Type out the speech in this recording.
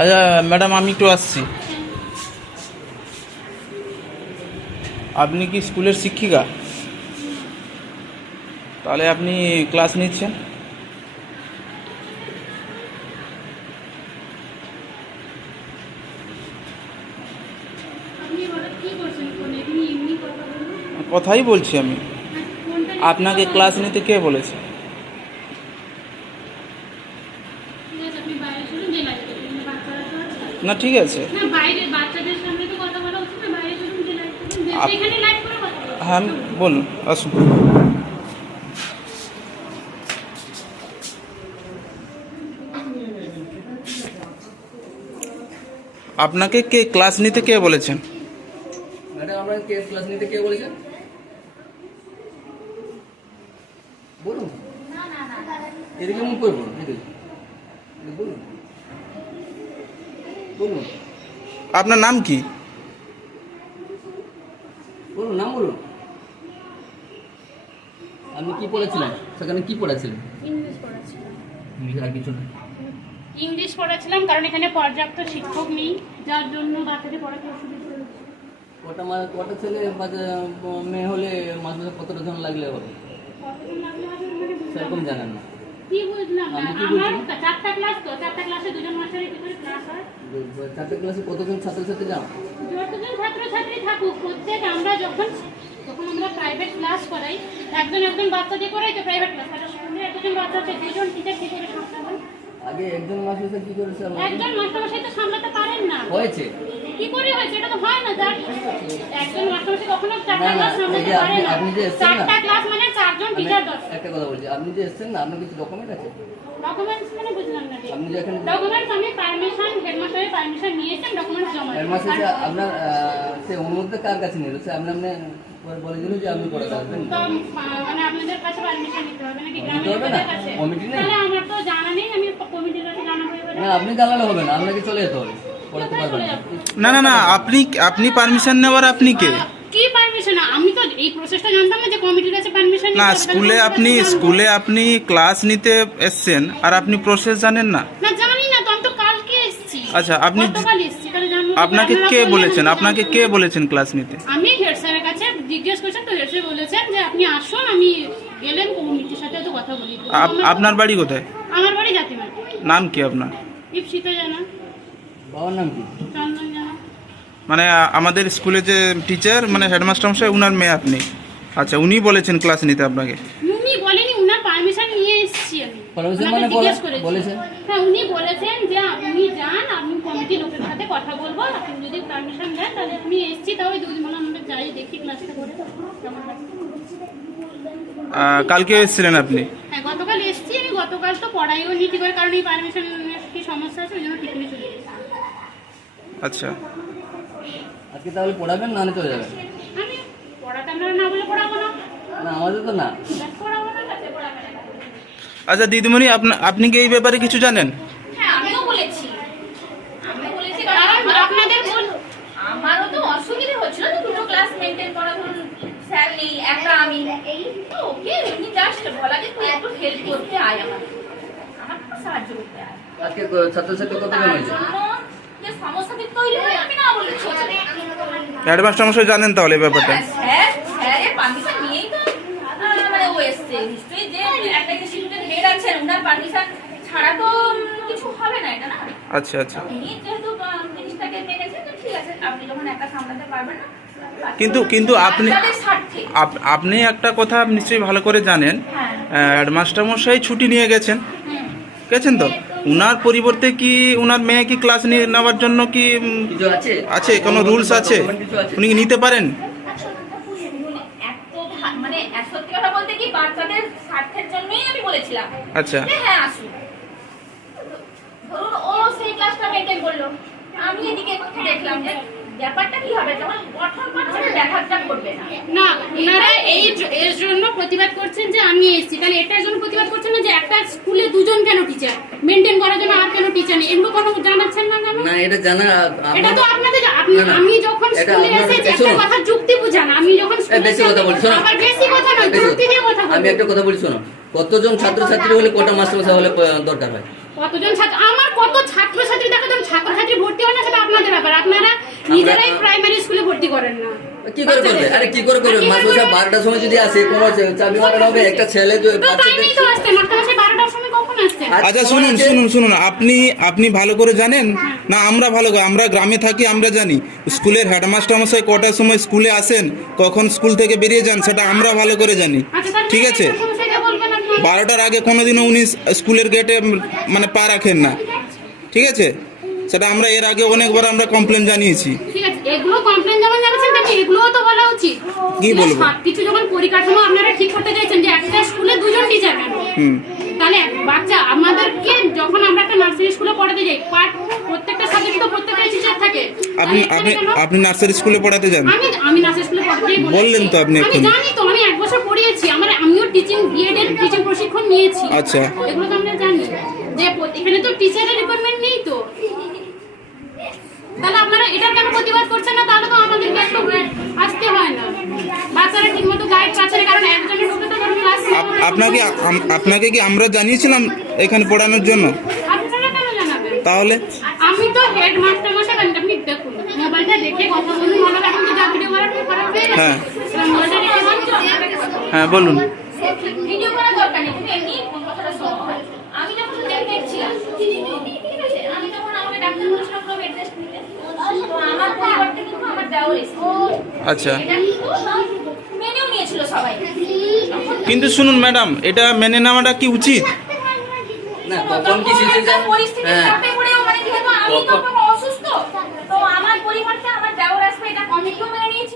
আচ্ছা ম্যাডাম, আমি একটু আসছি। আপনি কি স্কুলের শিক্ষিকা? তাহলে আপনি ক্লাস নিচ্ছেন? আপনি হঠাৎ কি করছেন ফোনে? এমনি এমনি কথা বলুন। কথাই বলছি আমি। ফোনটা আপনাকে ক্লাস নিতে কে বলেছে? ঠিক আছে, আপনি বাইরে চলুন, যে লাইট করুন। বাচ্চারা তো আছে। না ঠিক আছে। না, বাইরে বাচ্চাদের সামনে তো কথা বলা উচিত না। বাইরে চলুন, যে লাইট করুন, যে সেখানে লাইট করে কথা বলুন। হ্যাঁ বলুন, আসুন। আপনাকে কে ক্লাস নিতে কে বলেছেন? ম্যাডাম, আপনাকে কে ক্লাস নিতে কে বলেছেন? বলুন। এদিকে মুখ করে বলুন, এদিকে বলুন। বলুন, আপনার নাম কি? বলুন, নাম বলুন। আপনি কি পড়েছিলেন সেখানে? কি পড়েছিলেন? ইংলিশ পড়াচ্ছিলাম। আর কিছু না। ইংলিশ পড়াচ্ছিলাম কারণ এখানে পর্যাপ্ত শিক্ষক নেই, যার জন্য বাচ্চাদের পড়াতে অসুবিধা হচ্ছে। কটা ছেলে বা মেয়ে হলে মাসে কতটা জন লাগলে হবে কতজন লাগলে হবে মানে বুঝলাম সেরকম না। জানেন না? কি বুঝলাম না? আমি কি আমার বলছি? 4টা ক্লাস, তো 4টা ক্লাসে দুজন মাস্টারের ভিতরে ক্লাস হয়। 4টে ক্লাসে কতজন ছাত্রছাত্রী যান? যতজন ছাত্রছাত্রী থাকুক, প্রত্যেক আমরা যখন আমরা প্রাইভেট ক্লাস করাই, একজন বাচ্চা দিয়ে করাই তো প্রাইভেট ক্লাস, আর স্কুলে একজন বাচ্চা আছে, দুজন টিচার কি করে সামলাবেন? আগে একজন মাস্টার কি করেছে? একজন মাস্টারমশাই তো সামলাতে পারেন না। হয়েছে। কি করে হয়েছে? এটা তো হয় না। যার একজন মাস্টারমশাই কখনো 4টা না, ক্লাস এই সামলাতে যে পারে না। আপনি যে এসছেন না, 4টা ক্লাস মানে 4জন আমি টিচার দরকার। একটা কথা বলছি, আপনি যে এসছেন না, আপনার কিছু ডকুমেন্ট আছে? ডকুমেন্টস মানে বুঝলাম না। আপনি যে এখানে ডকুমেন্টস আমি পারমিশন, হেডমাস্টারের পারমিশন নিয়েছেন, ডকুমেন্টস জমা দিয়েছি। এর মাসে আপনার সে অনুমতি কার কাছে নিল? সে আপনি বলে দিল যে আপনি করে আসবেন। তো মানে আপনাদের কাছে পারমিশন নিতে হবে নাকি নিতে গ্রামের হবে না? লোকেদের কাছে? কমিটি নেই? তাহলে আমার তো জানা নেই, আমি কমিটির কাছে জানাবো এবারে। না, আপনি জানালে হবে না, আপনাকে চলে যেতে হবে, পড়াতে পারবেন না। না না না, আপনি পারমিশন নেওয়ার আপনি কে? কি পারমিশন? আমি তো এই প্রসেসটা জানতাম না যে কমিটির কাছে পারমিশন নিতে না, হবে। স্কুলে আপনি ক্লাস নিতে এসছেন আর আপনি প্রসেস জানেন না? না, জানি না তো, আমি তো কালকে এসেছি। আচ্ছা, গতকাল এসেছি, তাহলে জানবো কি? আপনাকে আপনারা কে বললেন বলেছেন? আমি আপনাকে জানতাম কে না। বলেছেন ক্লাস নিতে? আমি হেড স্যারের কাছে জিজ্ঞেস করছেন, তো হেড স্যার বলেছেন যে আপনি আসুন, আমি গেলেন কমিটির সাথে তো কথা বলি। তো আপনার বাড়ি কোথায়? আমার বাড়ি জাতিমাটি। নাম কি আপনার? ইপসিতা জানা, বাবার নাম কি? চন্দন জানা। মানে আমাদের স্কুলে যে টিচার, মানে হেডমাস্টার মশাই, উনার মেয়ে আপনি? আচ্ছা, উনি বলেছেন ক্লাস নিতে আপনাকে? উনি বলেনি, উনার পারমিশন নিয়ে এসেছি আমি। Permission ওনাকে মানে জিজ্ঞেস করেছি। বলেছেন? হ্যাঁ, উনি বলেছেন যে আপনি যান, আমি কমিটির লোকের সাথে কথা বলবো, আপনি যদি পারমিশন দেন তাহলে আমি এসেছি। তাও ওই দুদিন হলো, আমরা যাই দেখি ক্লাসটা করে কেমন লাগছে। কালকে এসেছিলেন আপনি? হ্যাঁ, গতকাল এসেছি আমি। গতকাল তো পড়াইও নি ঠিক করে, কারণ এই পারমিশন কি সমস্যা আছে, ওই জন্য টিফিনে চলে গেছি। আচ্ছা, আজকে তাহলে পড়াবেন না চলে যাবেন? আমি পড়াতে আপনারা না বলে পড়াবো না? না, আমাদের তো না। পড়াবো না, তাতে পড়াবে না। আচ্ছা দিদিমণি, আপনি কি এই ব্যাপারে কিছু জানেন? হ্যাঁ, আমিও বলেছি কারণ আপনাদের আমারও তো অসুবিধা হচ্ছিল, তো দুটো ক্লাস মেনটেন করা, ধরুন স্যার নেই, একটা আমি, তো ওকে এমনি জাস্ট বলা যে তুই একটু হেল্প করতে আয়, আমার একটু সাহায্য করতে আয়। আজকে ছাত্রছাত্রী কতজন তার হয়েছে? জন্য যে সমস্যা তৈরি হয়, আমি না বলে ছোট হেডমাস্টার মশাই জানেন তাহলে এই ব্যাপারটা? স্যারের পারমিশন নিয়েই তো মানে ও এসছে। নিশ্চয়ই যে একটা ইনস্টিটিউটের হেড আছেন, ওনার পারমিশন ছাড়া তো কিছু হবে না, এটা না। আচ্ছা আচ্ছা। উনি যেহেতু জিনিসটাকে মেনেছেন, তো ঠিক আছে, আপনি যখন একা সামলাতে পারবেন না, কিন্তু বাচ্চাদের স্বার্থে। আপনি একটা কথা নিশ্চয়ই ভালো করে জানেন, হ্যাঁ। হেডমাস্টার মশাই ছুটি নিয়ে গেছেন, হুম। গেছেন তো। উনার পরিবর্তে কি উনার মেয়ে কি ক্লাস নেওয়ার জন্য কি কিছু আছে? আছে কোনো রুলস আছে? কিছু আছে? উনি কি নিতে পারেন? মানে সত্যি কথা বলতে কি, বাচ্চাদের স্বার্থের জন্যই আমি বলেছিলাম আচ্ছা। যে হ্যাঁ আসুন। ধরুন ও সেই ক্লাসটা মেনটেন করলো, আমি এদিকে দেখলাম যে ব্যাপারটা কি হবে, যখন গঠন বাচ্চাদের ব্যাঘাতটা করবে না। না, ওনারা এর জন্য প্রতিবাদ করছেন যে আমি এসেছি। তাহলে এটার জন্য প্রতিবাদ করছেন না যে একটা স্কুলে দুজন কেন টিচার মেনটেন করার জন্য, আর কেন টিচার নেই, এগুলো কোনো জানাচ্ছেন না কেন? না, এটা জানা এটা তো আপনাদের না, না। আমি যখন এটা স্কুলে আপনার- এসেছি একটা শোনো। কথা যুক্তি বুঝান। আমি যখন স্কুলে বেশি কথা বলছি, শোনো। আবার বেশি কথা নয়, বেশি- যুক্তি দিয়ে কথা আমি বলবো। একটা কথা বলি, শোনো। কতজন ছাত্রছাত্রী হলে কটা মাস্টার হলে দরকার হয়? কতজন ছাত্র, আমার কত ছাত্রছাত্রী দেখা, যখন ছাত্র ভর্তি করেন না? কি করে করবে? আরে কি করে করবে? মাস্টারমশাই 12টার সময় যদি আসে, কোনো চাবি মারা হবে, একটা ছেলে তো টাইমেই তো আসতেন, মাস্টারমশাই 12টার সময় কখন আসতেন? আচ্ছা শুনুন আপনি ভালো করে জানেন না? আমরা ভালো করে, আমরা গ্রামে থাকি, আমরা জানি স্কুলের হেডমাস্টার মশাই কটার সময় স্কুলে আসেন, কখন স্কুল থেকে বেরিয়ে যান, সেটা আমরা ভালো করে জানি। আচ্ছা, তাহলে ঠিক আছে, মাস্টারমশাইকে বলবেন আপনি। 12টার আগে কোনোদিনও উনি স্কুলের গেটে মানে পা রাখেন না। ঠিক আছে, সেটা আমরা এর আগে অনেকবার আমরা কমপ্লেন জানিয়েছি। ঠিক আছে, এগুলো কমপ্লেন যখন জানাচ্ছেন তাহলে এগুলোও তো বলা উচিত। কি বলবো? কিছু যখন পরিকাঠামো আপনারা ঠিক করতে চাইছেন যে একটা স্কুলে 2জন টিচার কেন, হুম তাহলে বাচ্চা আমাদেরকে যখন আমরা একটা নার্সারি স্কুলে পড়াতে যাই, প্রত্যেকটা সাবজেক্টে তো প্রত্যেকটা টিচার থাকে। আপনি তাহলে আপনি এখানে কেন? আপনি নার্সারি স্কুলে পড়াতে যান? আমি নার্সারি স্কুলে পড়াতেই বলেছি। বললেন তো আপনি আমি এক্ষুনি। জানি তো, আমি 1 বছর পড়িয়েছি, আমিও টিচিং বিএড এর টিচিং প্রশিক্ষণ নিয়েছি। আচ্ছা। এগুলো তো আমরা জানি যে এখানে তো টিচারের রিকোয়ারমেন্ট নেই তো, তাহলে আপনারা এটার কেন প্রতিবাদ করছেন না? তাহলে তো আমাদেরকে একটু আসতে হয় না, বাচ্চারা ঠিকমতো গাইড পাচ্ছে না, কারণ একজনের ঢুকে তো ধরুন ক্লাস আপনাকে কি আমরা জানিয়েছিলাম এখানে পড়ানোর জন্য? আপনারা কেন জানাবেন? তাহলে আমি তো হেড মাস্টার মশাই, আপনি দেখুন মোবাইলটা দেখে কথা বলুন, মনে রাখুন যে যা ভিডিও করার খারাপ হয়ে গেছে। হ্যাঁ। এবার মোবাইলটা রেখে বলছো। হ্যাঁ বলুন। ভিডিও করার দরকার নেই, তুমি এমনি কোন কথাটা শোনো। আমি যখন দেখছিলাম, ঠিক আছে, আমি যখন আমাকে ডাক্তার বলেছিলাম তো বেড রেস্ট নিতে, তো আমার পরিবারটা কিন্তু আমার দেওয়ার এসেছিল। আচ্ছা, এটা কিন্তু মেনেও নিয়েছিল সবাই। কিন্তু শুনুন ম্যাডাম, এটা মেনে নেওয়াটা কি উচিত? না, কখন কি সিচুয়েশন, পরিস্থিতি হ্যাঁ চাপে পড়েও মানে যেহেতু আমি তো